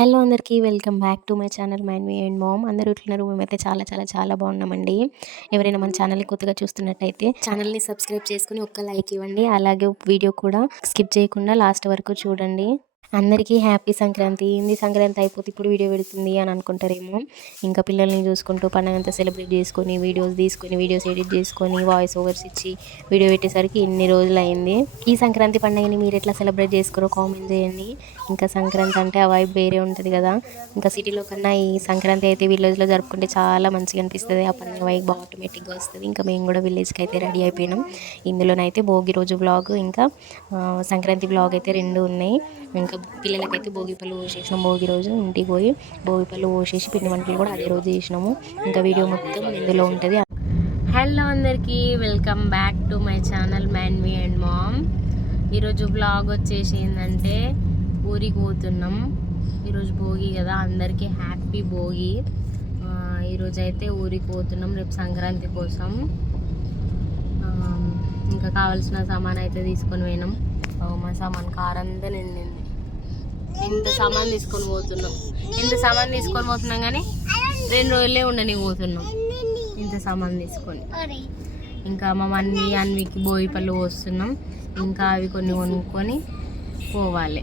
Hello అందరికీ welcome back to my channel mind me and mom. అందరూ ఎట్లున్నారు? మేమైతే చాలా చాలా చాలా బాగున్నామండి. ఎవరైనా మన ఛానల్ని కొత్తగా చూస్తున్నట్టయితే ఛానల్ని సబ్స్క్రైబ్ చేసుకుని ఒక్క లైక్ ఇవ్వండి. అలాగే వీడియో కూడా స్కిప్ చేయకుండా లాస్ట్ వరకు చూడండి. అందరికీ హ్యాపీ సంక్రాంతి. ఏంది సంక్రాంతి అయిపోతే ఇప్పుడు వీడియో పెడుతుంది అని అనుకుంటారేమో. ఇంకా పిల్లల్ని చూసుకుంటూ పండగంతా సెలబ్రేట్ చేసుకొని వీడియోస్ ఎడిట్ చేసుకొని వాయిస్ ఓవర్స్ ఇచ్చి వీడియో పెట్టేసరికి ఎన్ని రోజులు అయింది. ఈ సంక్రాంతి పండుగని మీరు ఎట్లా సెలబ్రేట్ చేసుకోరో కామెంట్ చేయండి. ఇంకా సంక్రాంతి అంటే ఆ వైబ్ వేరే ఉంటుంది కదా. ఇంకా సిటీలో కన్నా ఈ సంక్రాంతి అయితే విలేజ్లో జరుపుకుంటే చాలా మంచిగా అనిపిస్తుంది. ఆ పండుగ వైబ్ ఆటోమేటిక్గా వస్తుంది. ఇంకా మేము కూడా విలేజ్కి అయితే రెడీ అయిపోయినాం. ఇందులోనైతే భోగి రోజు వ్లాగ్ ఇంకా సంక్రాంతి వ్లాగ్ అయితే రెండు ఉన్నాయి. ఇంకా పిల్లలకైతే భోగి పళ్ళు పోసేసినాం. భోగి రోజు ఇంటికి పోయి భోగి పళ్ళు పోసేసి పిండి వంటలు కూడా అదే రోజు చేసినాము. ఇంకా వీడియో మొత్తం ఇందులో ఉంటుంది. హలో అందరికీ welcome back to my channel mind me and mom. ఈరోజు బ్లాగ్ వచ్చేసి ఏంటంటే ఊరికి పోతున్నాం. ఈరోజు భోగి కదా, అందరికీ హ్యాపీ భోగి. ఈరోజు అయితే ఊరికి పోతున్నాం రేపు సంక్రాంతి కోసం. ఇంకా కావాల్సిన సామాన్ అయితే తీసుకొని పోయినాం. మా సామాన్ కారంతా నిండింది. ఇంత సామాన్ తీసుకొని పోతున్నాం కానీ 2 రోజులే ఉండని పోతున్నాం ఇంత సామాన్ తీసుకొని. ఇంకా మా అన్వికి భోగి పళ్ళు పోస్తున్నాం. ఇంకా అవి కొన్ని కొనుక్కొని పోవాలి.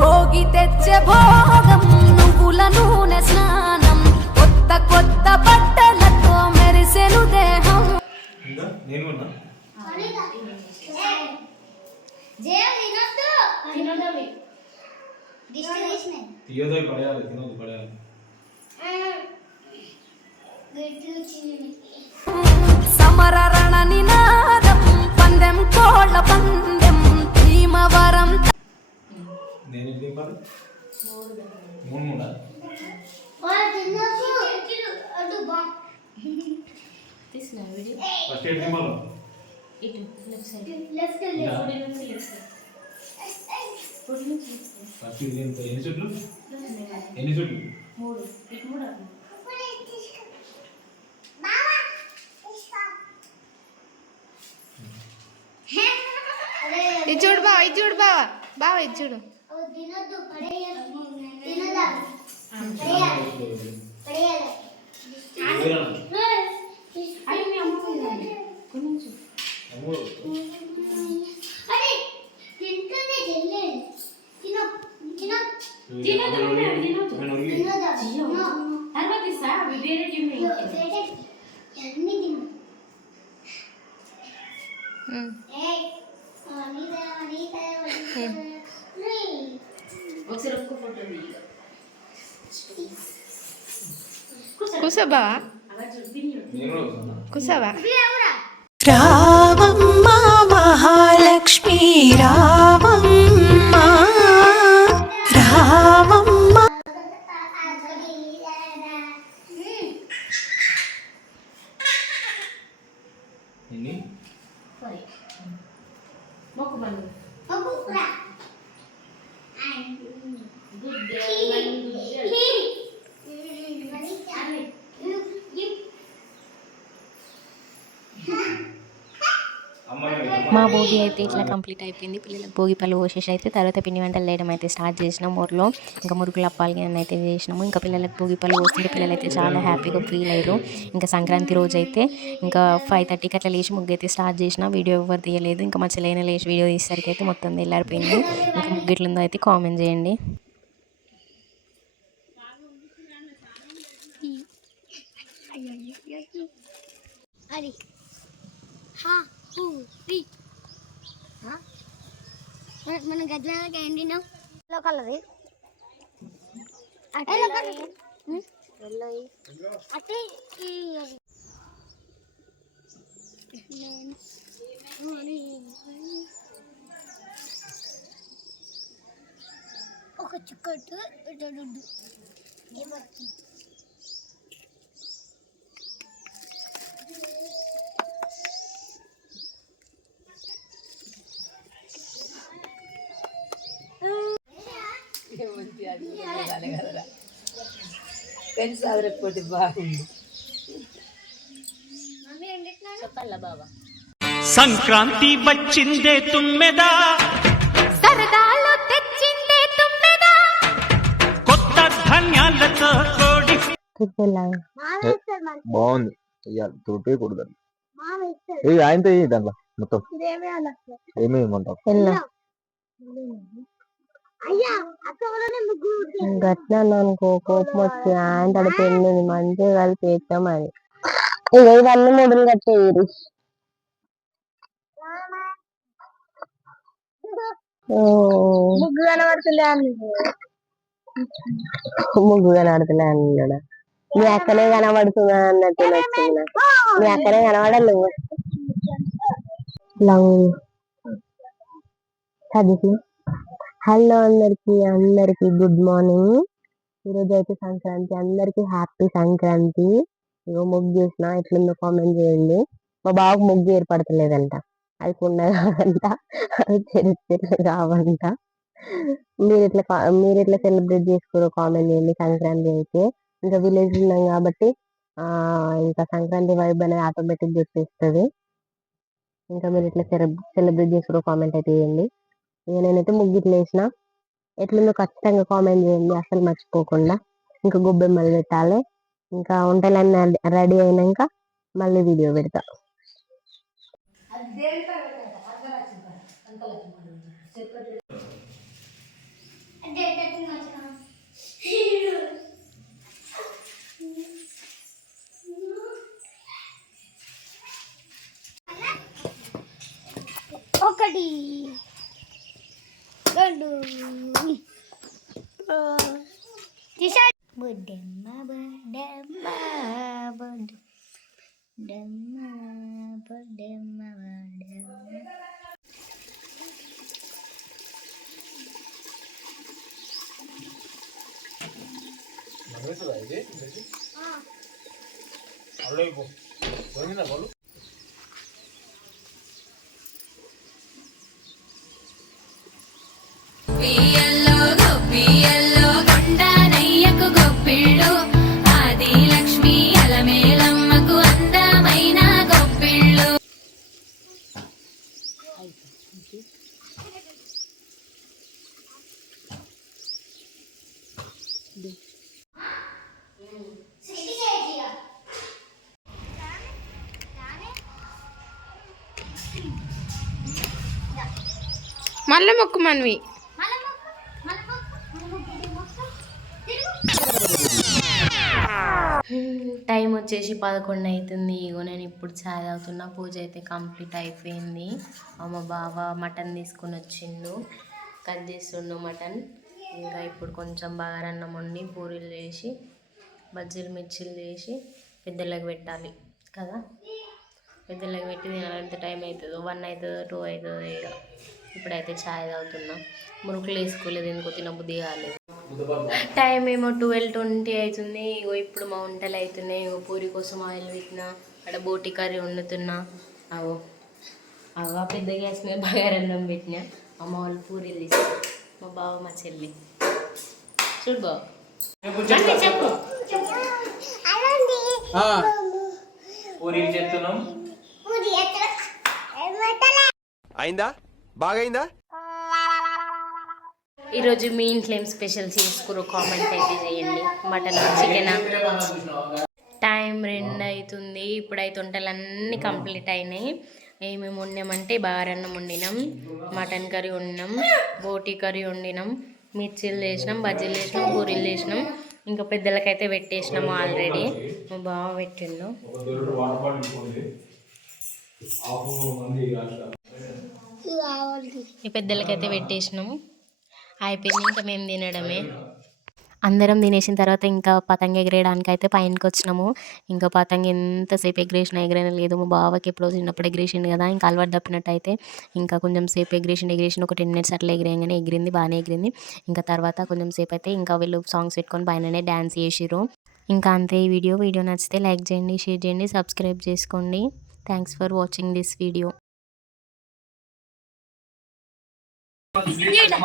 భోగి తెచ్చే భోగం నువ్వుల నూనె స్నానం కొత్త కొత్త బట్టలతో మెరిసెను దేహం. సమర రణ నినాదం పందెం కోళ్ళ పందెం భీమవరం. ఎన్ని చుట్లు? ఇది చూడు బావ, ఇది చూడు బావ, బావ ఇది చూడు. కూసోబా కూసోవా. రామమ్మ మహాలక్ష్మి రామమ్మ రామమ్మ. మా భోగి అయితే ఇట్లా కంప్లీట్ అయిపోయింది. పిల్లలకు భోగి పళ్ళు పోసేసి అయితే తర్వాత పిండి వంటలు వేయడం అయితే స్టార్ట్ చేసినాం ఊర్లో. ఇంకా మురుకులు అప్పాలు అని అయితే చేసినాము. ఇంకా పిల్లలకు భోగి పళ్ళు పోస్తుంటే పిల్లలు అయితే చాలా హ్యాపీగా ఫీల్ అయ్యారు. ఇంకా సంక్రాంతి రోజు అయితే ఇంకా 5:30కి అట్లా లేచి ముగ్గు అయితే స్టార్ట్ చేసిన. వీడియో ఎవరు తీయలేదు. ఇంకా మా చెల్లైన లేచి వీడియో తీసేసరికి అయితే మొత్తం తెల్లారిపోయింది. ఇంకా ముగ్గిట్లుందో అయితే కామెంట్ చేయండి. మన గజ్జలకి ఎండినాం కలది అంటే ఒక చుక్కట్టు ఇటు చెప్పాలా బాబా సంక్రాంతి వచ్చిందే తుమ్మెదా సరదాలు తెచ్చిందే తుమ్మెదా కొత్త ధాన్యాలతో కోడి బాగుంది ఇవాళ తోటే కూడదు ఏ ఆయనతో దాంట్లో మొత్తం ఏమేమంటావు గట్లా అనుకో కోపం వచ్చి ఆయన పెళ్ళి మంచిగా కలిపి వేస్తాం అది ఇక ఇవన్నీ మూడులు కట్టేయరు ముగ్గు కనబడుతుందా ముగ్గు కనబడుతుందా అన్నాడు మీ అక్కనే కనబడుతుందా అన్నట్టు నచ్చింది మీ అక్కనే కనబడాలి చదువు హలో అందరికి గుడ్ మార్నింగ్. ఈరోజు అయితే సంక్రాంతి, అందరికి హ్యాపీ సంక్రాంతి. ఇగో ముగ్గు చేసిన ఎట్లుందో కామెంట్ చేయండి. మా బాబుకు ముగ్గు ఏర్పడతలేదంట, అది కుండ కాదంట, అది చరిత్ర కావంట. మీరు ఎట్లా సెలబ్రేట్ చేసుకోరో కామెంట్ చేయండి. సంక్రాంతి అయితే ఇంకా విలేజ్ ఉన్నాం కాబట్టి ఇంకా సంక్రాంతి వైబ్ అనేది ఆటోమేటిక్ వచ్చేస్తుంది. ఇంకా మీరు ఎట్లా సెలబ్రేట్ చేసుకోరో కామెంట్ అయితే చేయండి. ఇక నేనైతే ముగ్గు ఇట్లా వేసిన, ఎట్లుందో ఖచ్చితంగా కామెంట్ చేయండి అసలు మర్చిపోకుండా. ఇంకా గొబ్బెమ్మలు పెట్టాలి. ఇంకా వంటలన్నీ రెడీ అయినాక మళ్ళీ వీడియో పెడతా. ఒకటి రెండు బుడ్డమ్మ బుడ్డమ్మ బుడ్డమ్మ బుడ్డమ్మ బుడ్డమ్మ. గొప్పియల్లో గొప్పియల్లో కొండనయ్యకు గొప్పిళ్ళు, ఆది లక్ష్మి అలమేలమ్మకు అందమైన గొప్పిళ్ళు. మళ్ళీ మొక్కు మనవి. టైం వచ్చేసి 11 అవుతుంది. ఇగో నేను ఇప్పుడు ఛాయ్ తాగుతున్నా. పూజ అయితే కంప్లీట్ అయిపోయింది. మా బావ మటన్ తీసుకొని వచ్చిండు, కట్ చేస్తుండు మటన్. ఇంకా ఇప్పుడు కొంచెం బగారన్నం వండి పూరీలు వేసి బజ్జీలు మిర్చీలు వేసి పెద్దలకు పెట్టాలి కదా. పెద్దలకు పెట్టి తినాలంటే టైం అవుతుందో 1 అవుతుందో 2 అవుతుందో. ఇక ఇప్పుడైతే ఛాయ్ తాగుతున్నా. మురుకులు వేసుకోలేదు, ఎందుకో తినబుద్ధి కాలేదు. టైం ఏమో 12:20 అవుతుంది. ఇగో ఇప్పుడు మా వంటలు అవుతున్నాయి. ఇగో పూరి కోసం ఆయిల్ పెట్టిన, అక్కడ బోటి కర్రీ వండుతున్నా. అవో అవో పెద్ద గ్యాస్ మీద బగారన్నం పెట్టిన. అమ్మ వాళ్ళు పూరీలు తీస్తారు, మా బావ మా చెల్లి. చూడు బావ చెప్పు. పూరీలు చేస్తున్నాం. అయిందా? బాగైందా? ఈరోజు మీ ఇంట్లో ఏం స్పెషల్ చేసుకురో కామెంట్ అయితే చేయండి. Mutton chicken. టైం 2 అవుతుంది. ఇప్పుడైతే వంటలన్నీ కంప్లీట్ అయినాయి. ఏమేమి వండామంటే బగారన్నం వండినాం, మటన్ కర్రీ వండినాం, బోటీ కర్రీ వండినాం, మిర్చీలు వేసినాం, బజ్జీలు వేసినాం, పూరీలు వేసినాం. ఇంకా పెద్దలకైతే పెట్టేసినాము ఆల్రెడీ. మా బావ పెట్టిండు. ఈ పెద్దలకైతే పెట్టేసినాము. అయిపోయింది, ఇంకా మేము తినడమే. అందరం తినేసిన తర్వాత ఇంకా పతంగ ఎగిరేయడానికి అయితే పైనకి వచ్చినాము. ఇంకా పతంగ ఎంతసేపు ఎగిరేసినా లేదు. మా బావకి ఎప్పుడో చిన్నప్పుడు ఎగిరేసిండు కదా, ఇంకా అలవాటు తప్పినట్టు అయితే ఇంకా కొంచెం సేపు ఎగిరేసిన ఒక 10 మినిట్స్ అట్లా ఎగిరేయంగానే ఎగిరింది, బాగానే ఎగిరింది. ఇంకా తర్వాత కొంచెం సేపు అయితే ఇంకా వీళ్ళు సాంగ్స్ పెట్టుకొని పైననే డ్యాన్స్ చేసిర్రు. ఇంకా అంతే ఈ వీడియో నచ్చితే లైక్ చేయండి, షేర్ చేయండి, సబ్స్క్రైబ్ చేసుకోండి. Thanks for watching this video. ఇలా